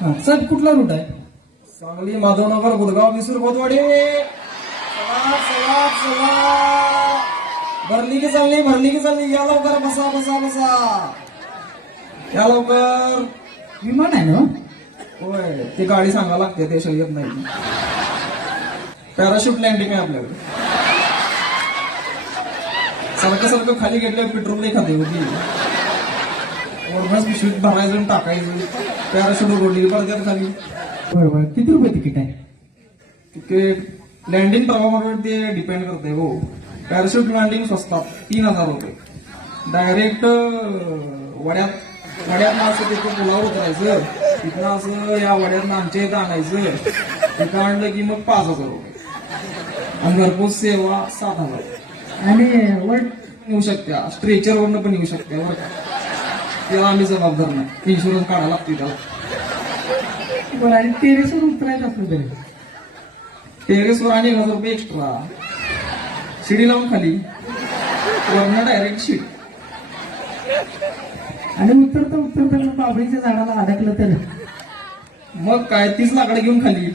हा, साहेब कुठला रूट आहे? सांगली, माधवनगर, बुधगाव, विसूर, बोदवाडी. चला चला चला, भरली की चालली, या लवकर, बसा बसा बसा, या लवकर. विमान आहे ना? होय, ती गाडी सांगायला लागते, ते येत नाही. पॅराशूट लँडिंग आहे आपल्याकडे. सारखं खाली घेतलं, पेट्रोल नाही खाते होती. वरनच पिशवीत भरायचं आणि टाकायचं. पॅराशूट उडली पडत्यात खाली. बरोबर. किती रुपये तिकीट आहे? तिकीट लँडिंग प्रभावावर ते डिपेंड करते हो. पॅराशूट लँडिंग स्वस्तात 3000 रुपये. डायरेक्ट वड्यात असं तिथं पुलावर उतरायचं, तिथनं असं या वड्यात आमच्या इथं आणायचं, तिथं आणलं की मग 5000 रुपये. आणि घरपोच सेवा 7000. आणि वर येऊ शकत्या, स्ट्रेचरवरनं पण येऊ शकत्या बरं का. त्याला आम्ही जबाबदार नाही, इन्शुरन्स काढायला लागते त्याला. बरं. आणि टेरेसवर उतरायचं असलं तरी टेरेसवर आणि 1000 रुपये एक्स्ट्रा. शिडी लावून खाली, वरनं डायरेक्ट शीट. आणि उतरता बाबळीच्या झाडाला अडकलं तर मग काय 30 लाकडं घेऊन खाली.